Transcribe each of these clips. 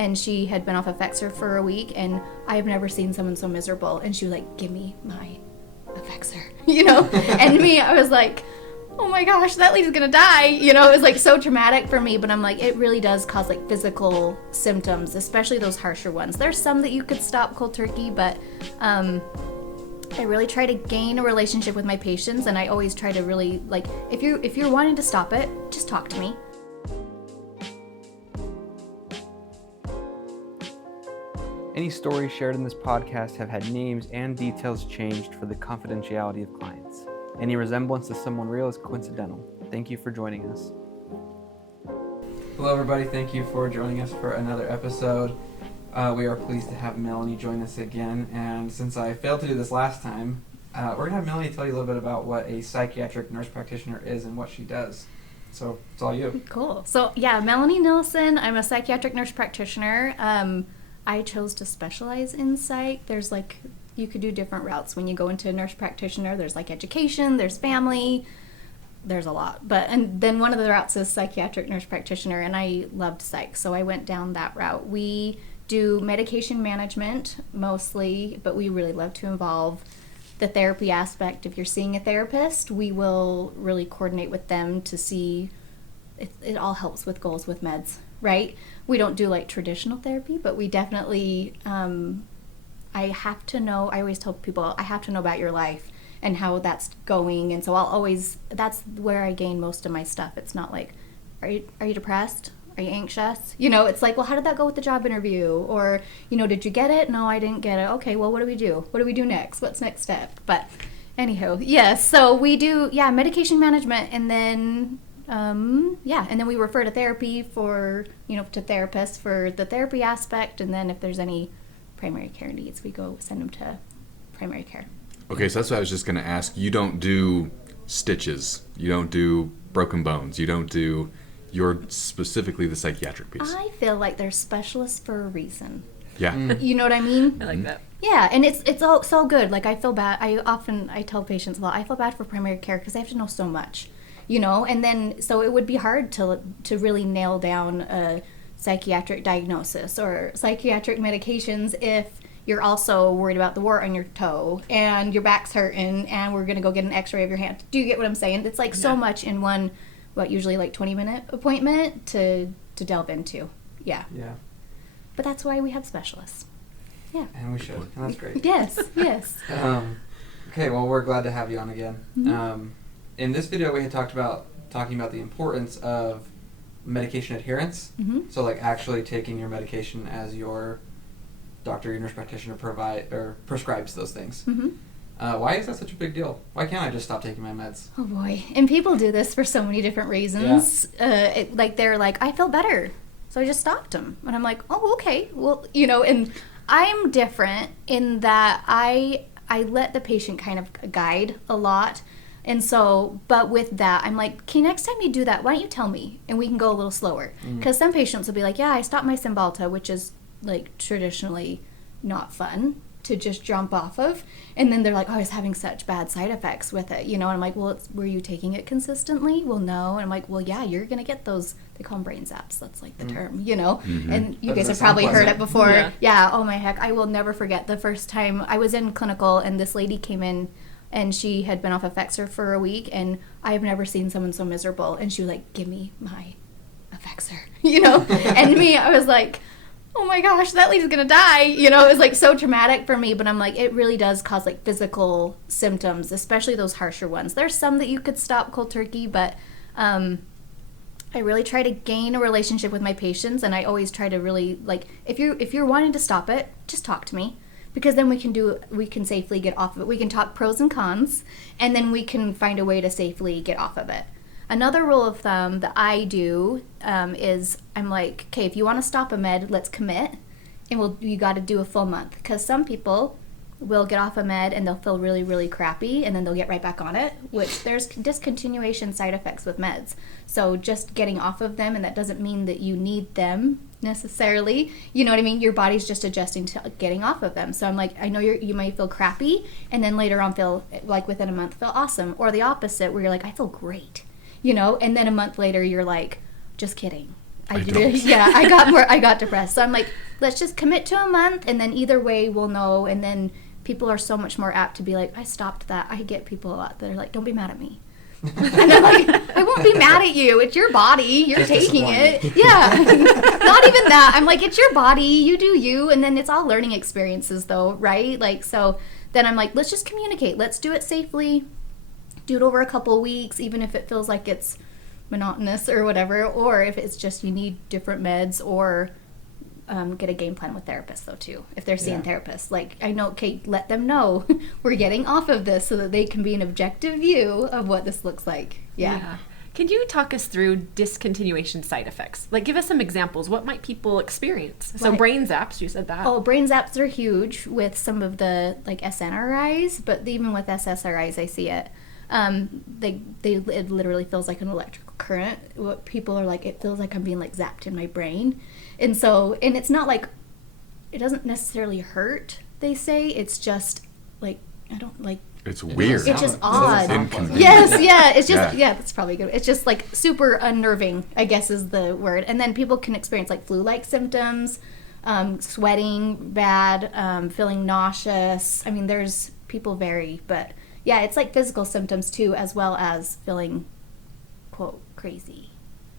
and she had been off Effexor for a week, and I have never seen someone so miserable. And she was like, give me my Effexor, and me, I was like, oh my gosh, that lady's gonna die. It was like so traumatic for me, but I'm like, it really does cause like physical symptoms, especially those harsher ones. There's some that you could stop cold turkey, but I really try to gain a relationship with my patients, and I always try to really, like, if you're wanting to stop it, just talk to me. Any stories shared in this podcast have had names and details changed for the confidentiality of clients. Any resemblance to someone real is coincidental. Thank you for joining us. Hello everybody, thank you for joining us for another episode. We are pleased to have Melanie join us again, and since I failed to do this last time, we're going to have Melanie tell you a little bit about what a psychiatric nurse practitioner is and what she does. So, it's all you. Cool. So, yeah, Melanie Nielsen, I'm a psychiatric nurse practitioner. I chose to specialize in psych. There's you could do different routes when you go into a nurse practitioner. There's education, there's family, there's a lot. And then one of the routes is psychiatric nurse practitioner, and I loved psych, so I went down that route. We do medication management mostly, but we really love to involve the therapy aspect. If you're seeing a therapist, we will really coordinate with them to see it all helps with goals with meds, right? We don't do traditional therapy, but we definitely, I have to know, I always tell people, I have to know about your life and how that's going. And so that's where I gain most of my stuff. It's not like, are you depressed? Are you anxious? It's like, well, how did that go with the job interview? Or, did you get it? No, I didn't get it. Okay, well, what do we do? What do we do next? What's next step? But anyhow, yes, so we do, medication management, and then, and then we refer to therapy to therapists for the therapy aspect, and then if there's any primary care needs, we go send them to primary care. Okay, so that's what I was just going to ask. You don't do stitches. You don't do broken bones. You don't do... You're specifically the psychiatric piece. I feel like they're specialists for a reason. Yeah. You know what I mean? I like that. Yeah, and it's all so good. I feel bad. I tell patients a lot, I feel bad for primary care because they have to know so much, and then so it would be hard to really nail down a psychiatric diagnosis or psychiatric medications if you're also worried about the wart on your toe and your back's hurting and we're going to go get an x-ray of your hand. Do you get what I'm saying? It's so much in one, usually 20-minute appointment to delve into. Yeah. Yeah. But that's why we have specialists. Yeah. And we should. And that's great. Yes. Okay, well, we're glad to have you on again. Mm-hmm. In this video, we had talking about the importance of medication adherence. Mm-hmm. So, actually taking your medication as your doctor, your nurse practitioner prescribes those things. Mm-hmm. Why is that such a big deal? Why can't I just stop taking my meds? Oh boy. And people do this for so many different reasons. Yeah. They're like, I feel better, so I just stopped them. And I'm like, oh, okay. Well, and I'm different in that I let the patient kind of guide a lot. And so, but with that, I'm like, okay, next time you do that, why don't you tell me? And we can go a little slower. Because some patients will be like, yeah, I stopped my Cymbalta, which is traditionally not fun to just jump off of, and then they're like, oh, I was having such bad side effects with it, and I'm like, well, were you taking it consistently? Well, no. And I'm like, well, yeah, you're gonna get those, they call them brain zaps, that's the term, Mm-hmm. And you guys have probably heard it before. Yeah, oh my heck, I will never forget the first time I was in clinical and this lady came in and she had been off Effexor for a week, and I have never seen someone so miserable, and she was like, give me my Effexor, and me, I was like, oh my gosh, that lady's gonna die. It was so traumatic for me, but I'm like, it really does cause physical symptoms, especially those harsher ones. There's some that you could stop cold turkey, but I really try to gain a relationship with my patients, and I always try to really, if you're wanting to stop it, just talk to me, because then we can safely get off of it. We can talk pros and cons, and then we can find a way to safely get off of it. Another rule of thumb that I do is I'm like, okay, if you want to stop a med, let's commit, and you got to do a full month, because some people will get off a med and they'll feel really, really crappy, and then they'll get right back on it, which there's discontinuation side effects with meds. So just getting off of them, and that doesn't mean that you need them necessarily. You know what I mean? Your body's just adjusting to getting off of them. So I'm like, I know you might feel crappy, and then later on feel within a month feel awesome, or the opposite where you're like, I feel great. And then a month later you're like, just kidding. I don't. Yeah, I got depressed. So I'm like, let's just commit to a month, and then either way we'll know. And then people are so much more apt to be like, I stopped that. I get people a lot that are like, don't be mad at me. And I'm like, I won't be mad at you. It's your body. You're Just taking it. Yeah. Not even that. I'm like, it's your body. You do you. And then it's all learning experiences though, right? Like, so then I'm like, let's just communicate. Let's do it safely. Do it over a couple of weeks, even if it feels like it's monotonous or whatever, or if it's just you need different meds, or get a game plan with therapists though too, if they're seeing therapists. Like, I know, okay, let them know we're getting off of this so that they can be an objective view of what this looks like. Yeah. Can you talk us through discontinuation side effects? Like, give us some examples. What might people experience? So brain zaps, you said that. Oh, brain zaps are huge with some of the like SNRIs, but even with SSRIs I see it. It literally feels like an electrical current. What people are like, it feels like I'm being like zapped in my brain. And so, and it's not like, it doesn't necessarily hurt, they say. It's just like, I don't like, It's weird. it's just odd. Inconvenient. Yes, yeah, it's just, yeah, that's probably good. It's just like super unnerving, I guess is the word. And then people can experience like flu-like symptoms, sweating bad, feeling nauseous. I mean, people vary, but yeah, it's like physical symptoms too, as well as feeling, quote, crazy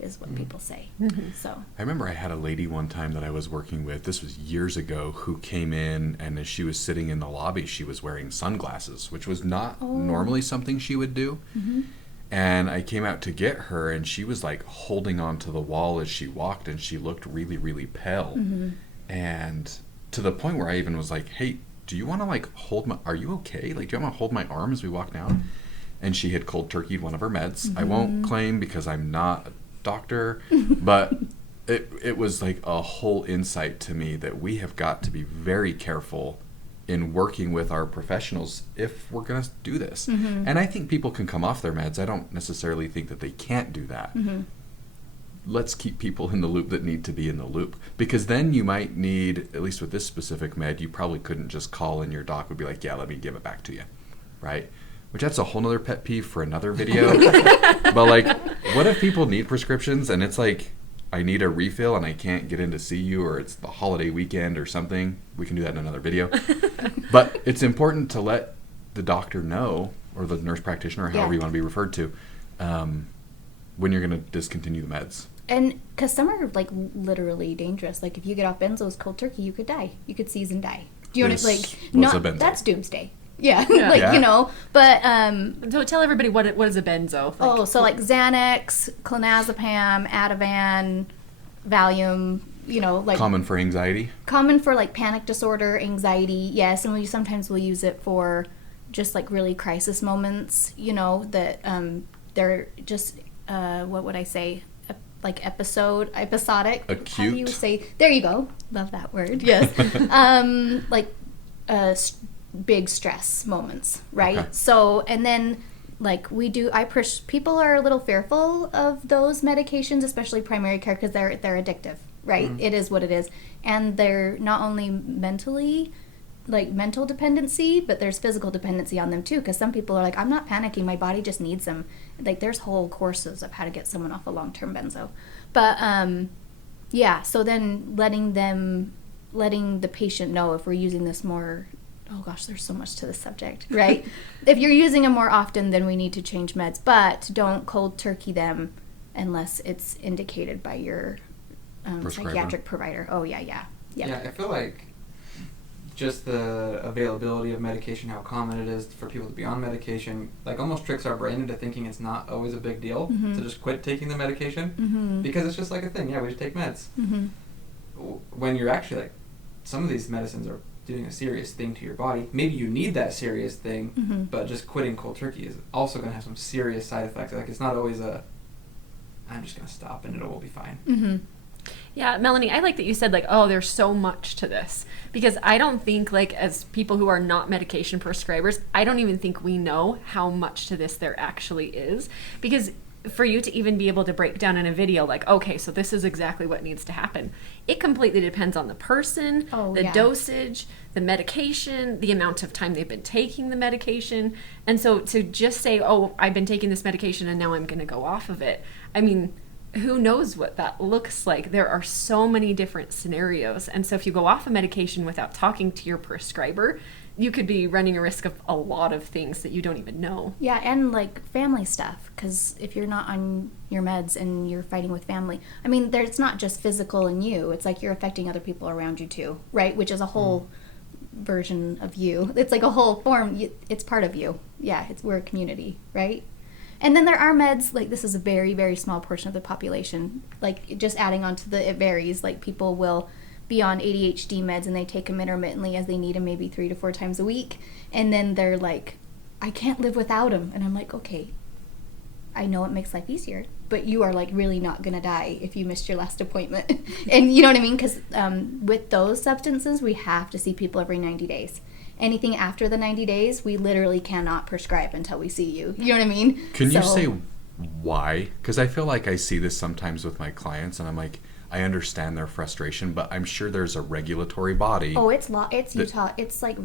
is what people say. So I remember I had a lady one time that I was working with, this was years ago, who came in, and as she was sitting in the lobby, she was wearing sunglasses, which was not normally something she would do. And I came out to get her, and she was like holding onto the wall as she walked, and she looked really, really pale. And to the point where I even was like, hey, do you want to like are you okay? Like, do you want to hold my arm as we walk down? And she had cold turkeyed one of her meds. I won't claim because I'm not a doctor, but it was like a whole insight to me that we have got to be very careful in working with our professionals if we're going to do this. And I think people can come off their meds. I don't necessarily think that they can't do that. Let's keep people in the loop that need to be in the loop, because then you might need, at least with this specific med, you probably couldn't just call and your doc would be like, yeah, let me give it back to you, right? Which that's a whole nother pet peeve for another video. But like, what if people need prescriptions and it's like, I need a refill and I can't get in to see you, or it's the holiday weekend or something? We can do that in another video. But it's important to let the doctor know, or the nurse practitioner, or however you want to be referred to, when you're going to discontinue the meds. And because some are like literally dangerous. Like if you get off benzos cold turkey, you could die. You could seize and die. Do you want to like not? That's doomsday. Yeah, you know. But so tell everybody what is a benzo. Like, so like Xanax, clonazepam, Ativan, Valium. You know, like common for anxiety. Common for like panic disorder, anxiety. Yes, and we sometimes will use it for just like really crisis moments. You know that they're just what would I say? Like episodic. Acute. How do you say? There you go. Love that word. Yes. Like big stress moments, right? Okay. So, and then like people are a little fearful of those medications, especially primary care, because they're addictive, right? It is what it is. And they're not only mentally, like mental dependency, but there's physical dependency on them too, because some people are like, I'm not panicking, my body just needs them. Like there's whole courses of how to get someone off a long-term benzo. But yeah, so then letting the patient know if we're using this more, oh gosh, there's so much to this subject, right? If you're using them more often, then we need to change meds, but don't cold turkey them unless it's indicated by your psychiatric provider. Oh yeah. Yeah, I feel like just the availability of medication, how common it is for people to be on medication, like almost tricks our brain into thinking it's not always a big deal to just quit taking the medication, because it's just like a thing. Yeah, we just take meds. When you're actually like, some of these medicines are doing a serious thing to your body. Maybe you need that serious thing, but just quitting cold turkey is also going to have some serious side effects. Like it's not always I'm just going to stop and it will be fine. Yeah, Melanie, I like that you said like, oh, there's so much to this, because I don't think like as people who are not medication prescribers, I don't even think we know how much to this there actually is, because for you to even be able to break down in a video like, okay, so this is exactly what needs to happen. It completely depends on the person, dosage, the medication, the amount of time they've been taking the medication. And so to just say, oh, I've been taking this medication and now I'm going to go off of it. I mean, who knows what that looks like? There are so many different scenarios. And so if you go off a medication without talking to your prescriber, you could be running a risk of a lot of things that you don't even know. Yeah, and like family stuff, because if you're not on your meds and you're fighting with family, I mean, it's not just physical in you, it's like you're affecting other people around you too, right? Which is a whole version of you. It's like a whole form, it's part of you. Yeah, we're a community, right? And then there are meds, like this is a very, very small portion of the population. Like just adding on to it varies, like people will be on ADHD meds and they take them intermittently as they need them, maybe 3 to 4 times a week. And then they're like, I can't live without them. And I'm like, okay, I know it makes life easier, but you are like really not going to die if you missed your last appointment. And you know what I mean? Because with those substances, we have to see people every 90 days. Anything after the 90 days, we literally cannot prescribe until we see you. You know what I mean? Can you say why? Because I feel like I see this sometimes with my clients, and I'm like, I understand their frustration, but I'm sure there's a regulatory body. Oh, it's law. It's Utah. It's like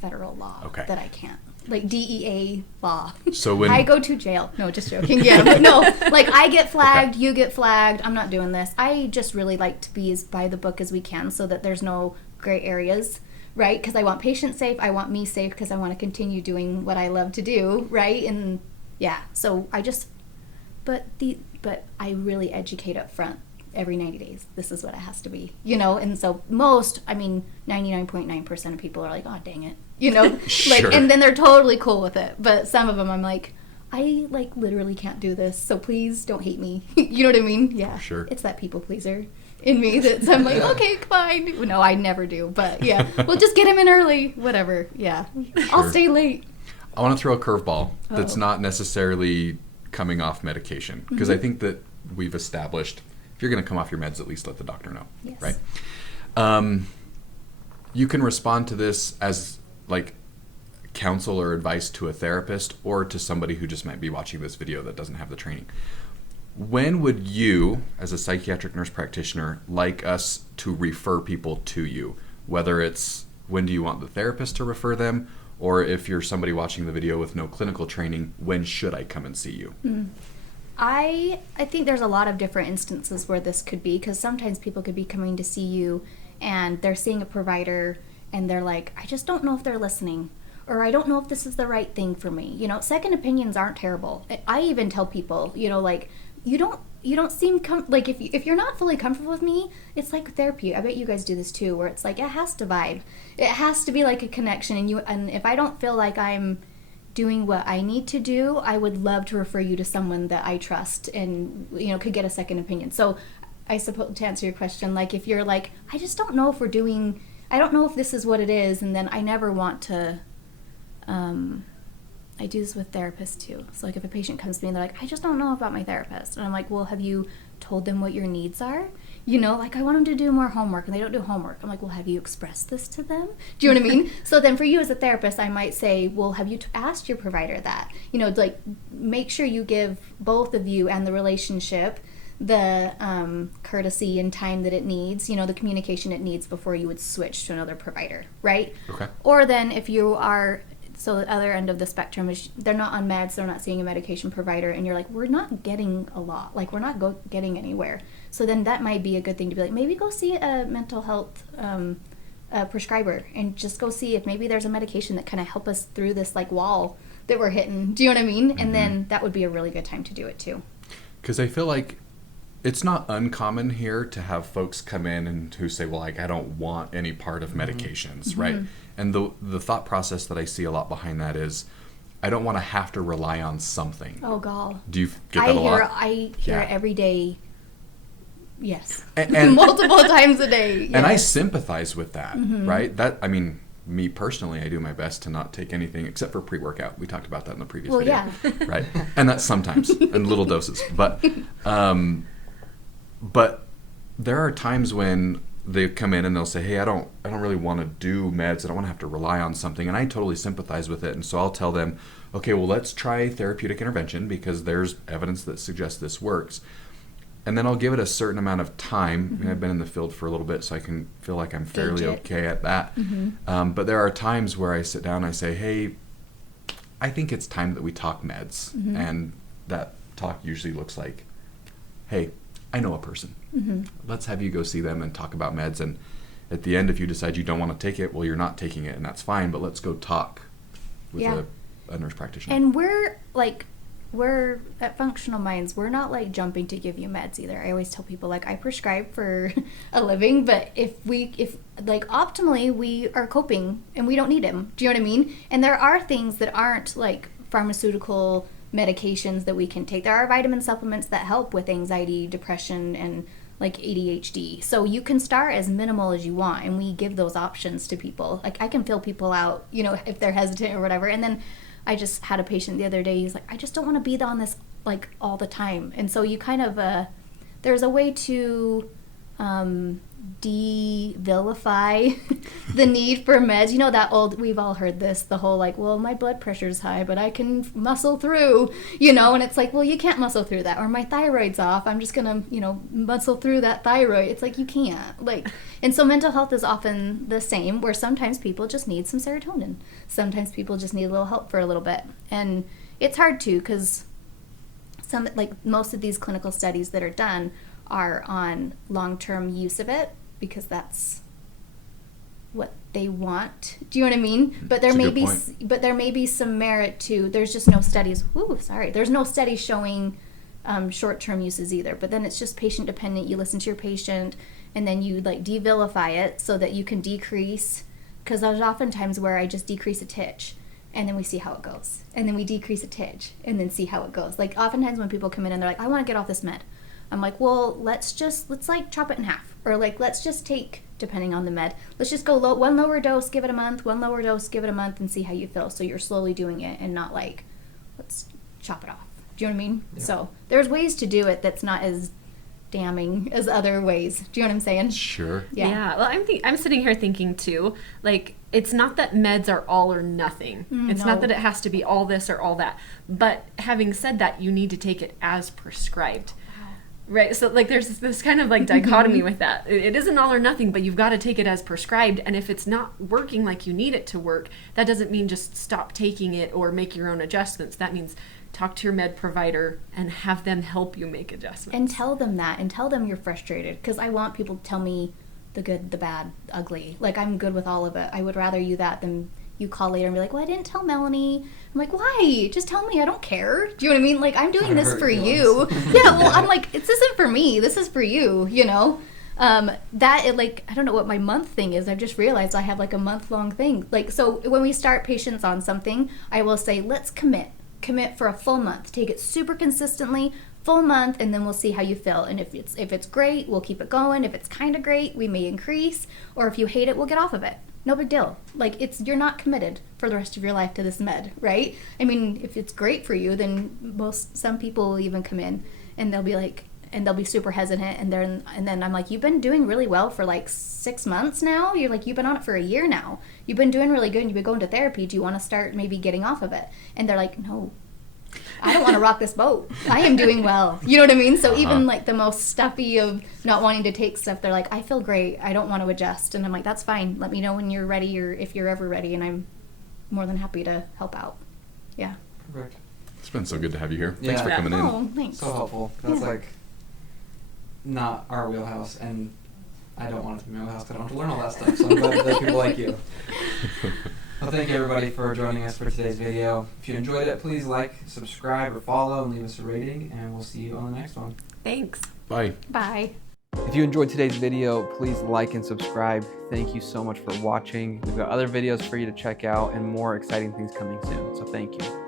federal law that I can't. Like DEA law. So when I go to jail. No, just joking. Yeah, but no. Like I get flagged, you get flagged. I'm not doing this. I just really like to be as by the book as we can, so that there's no gray areas. Right? Because I want patients safe. I want me safe because I want to continue doing what I love to do. Right? And yeah, so I just, but I really educate up front every 90 days. This is what it has to be, you know? And so 99.9% of people are like, oh, dang it, you know? Sure. Like, and then they're totally cool with it. But some of them I'm like, I like literally can't do this. So please don't hate me. You know what I mean? Yeah. Sure. It's that people pleaser in me that I'm like, okay, fine. No, I never do. But yeah, we'll just get him in early. Whatever. Yeah. Sure. I'll stay late. I want to throw a curveball that's not necessarily coming off medication. Because I think that we've established, if you're going to come off your meds, at least let the doctor know. Yes. Right? You can respond to this as like counsel or advice to a therapist or to somebody who just might be watching this video that doesn't have the training. When would you, as a psychiatric nurse practitioner, like us to refer people to you? Whether it's when do you want the therapist to refer them, or if you're somebody watching the video with no clinical training, when should I come and see you? I think there's a lot of different instances where this could be, because sometimes people could be coming to see you and they're seeing a provider and they're like, I just don't know if they're listening, or I don't know if this is the right thing for me. You know, second opinions aren't terrible. I even tell people, you know, like, you don't seem like if you're not fully comfortable with me, it's like therapy. I bet you guys do this too, where it's like it has to vibe. It has to be like a connection, and if I don't feel like I'm doing what I need to do, I would love to refer you to someone that I trust and, you know, could get a second opinion. So I suppose to answer your question, like if you're like, I just don't know if I don't know if this is what it is, and then I never want to, I do this with therapists too. So like if a patient comes to me and they're like, I just don't know about my therapist. And I'm like, well, have you told them what your needs are? You know, like I want them to do more homework and they don't do homework. I'm like, well, have you expressed this to them? Do you know what I mean? So then for you as a therapist, I might say, well, have you asked your provider that? You know, like make sure you give both of you and the relationship the courtesy and time that it needs, you know, the communication it needs before you would switch to another provider, right? Okay. Or then if you are, so the other end of the spectrum is they're not on meds, they're not seeing a medication provider, and you're like, we're not getting a lot, like we're not getting anywhere. So then that might be a good thing to be like, maybe go see a mental health prescriber and just go see if maybe there's a medication that kind of help us through this like wall that we're hitting. Do you know what I mean? And then that would be a really good time to do it too. Because I feel like it's not uncommon here to have folks come in and who say, well, like, I don't want any part of medications, right? And the thought process that I see a lot behind that is, I don't want to have to rely on something. Oh, God. Do you get that a lot? I hear it every day. Yes. And multiple times a day. Yes. And I sympathize with that, right? That, I mean, me personally, I do my best to not take anything except for pre-workout. We talked about that in the previous video. Yeah. Right? And that's sometimes, in little doses. But there are times when they come in and they'll say, hey, I don't really want to do meds. I don't want to have to rely on something. And I totally sympathize with it. And so I'll tell them, okay, well, let's try therapeutic intervention because there's evidence that suggests this works. And then I'll give it a certain amount of time. I mean, I've been in the field for a little bit, so I can feel like I'm fairly okay at that. But there are times where I sit down and I say, hey, I think it's time that we talk meds. And that talk usually looks like, hey, I know a person. Mm-hmm. Let's have you go see them and talk about meds. And at the end, if you decide you don't want to take it, well, you're not taking it, and that's fine. But let's go talk with a nurse practitioner. And we're at Functional Minds, we're not like jumping to give you meds either. I always tell people, like, I prescribe for a living, but if like optimally we are coping and we don't need them. Do you know what I mean? And there are things that aren't like pharmaceutical medications that we can take. There are vitamin supplements that help with anxiety, depression, and like ADHD. So you can start as minimal as you want, and we give those options to people. Like, I can fill people out, you know, if they're hesitant or whatever. And then I just had a patient the other day, he's like, I just don't want to be on this like all the time. And so you kind of, there's a way to de-vilify the need for meds. You know, that old, we've all heard this, the whole like, well, my blood pressure's high, but I can muscle through, you know, and it's like, well, you can't muscle through that. Or my thyroid's off, I'm just gonna, you know, muscle through that thyroid. It's like, you can't. Like, and so mental health is often the same, where sometimes people just need some serotonin. Sometimes people just need a little help for a little bit. And it's hard too, because some, like most of these clinical studies that are done are on long-term use of it, because that's what they want. Do you know what I mean? But there may be some merit to, there's just no studies. There's no studies showing short-term uses either. But then it's just patient dependent. You listen to your patient, and then you like de-vilify it so that you can decrease. Because there's often times where I just decrease a titch, and then we see how it goes, and then we decrease a titch, and then see how it goes. Like, oftentimes when people come in and they're like, I want to get off this med, I'm like, well, let's like chop it in half, or like let's just take, depending on the med, let's just go one lower dose, give it a month, one lower dose, give it a month, and see how you feel. So you're slowly doing it, and not like, let's chop it off. Do you know what I mean? Yeah. So there's ways to do it that's not as damning as other ways. Do you know what I'm saying? Sure. Yeah. Well, I'm sitting here thinking too, like, it's not that meds are all or nothing. It's not that it has to be all this or all that. But having said that, you need to take it as prescribed. Right, so like there's this kind of like dichotomy with that. It isn't all or nothing, but you've got to take it as prescribed. And if it's not working like you need it to work, that doesn't mean just stop taking it or make your own adjustments. That means talk to your med provider and have them help you make adjustments. And tell them that, and tell them you're frustrated, because I want people to tell me the good, the bad, ugly. Like, I'm good with all of it. I would rather you that than you call later and be like, well, I didn't tell Melanie. I'm like, why? Just tell me. I don't care. Do you know what I mean? Like, I'm doing this for you. Yeah, well, I'm like, this isn't for me. This is for you, you know? Like, I don't know what my month thing is. I've just realized I have like a month-long thing. Like, so when we start patients on something, I will say, let's commit for a full month. Take it super consistently, full month, and then we'll see how you feel. And if it's great, we'll keep it going. If it's kind of great, we may increase. Or if you hate it, we'll get off of it. No big deal. Like, you're not committed for the rest of your life to this med, right? I mean, if it's great for you, then some people will even come in and they'll be like, and they'll be super hesitant, and then I'm like, you've been doing really well for like 6 months now. You're like, you've been on it for a year now. You've been doing really good, and you've been going to therapy. Do you want to start maybe getting off of it? And they're like, no, I don't want to rock this boat. I am doing well. You know what I mean? So even like the most stuffy of not wanting to take stuff, they're like, I feel great. I don't want to adjust. And I'm like, that's fine. Let me know when you're ready, or if you're ever ready, and I'm more than happy to help out. Yeah. Perfect. It's been so good to have you here. Yeah. Thanks for coming in. Oh, thanks. So helpful. That's like not our wheelhouse, and I don't want it to be my wheelhouse because I don't have to learn all that stuff. So I'm glad that people like you. Well, thank you everybody for joining us for today's video. If you enjoyed it, please like, subscribe, or follow, and leave us a rating, and we'll see you on the next one. Thanks. Bye. Bye. If you enjoyed today's video, please like and subscribe. Thank you so much for watching. We've got other videos for you to check out and more exciting things coming soon, so thank you.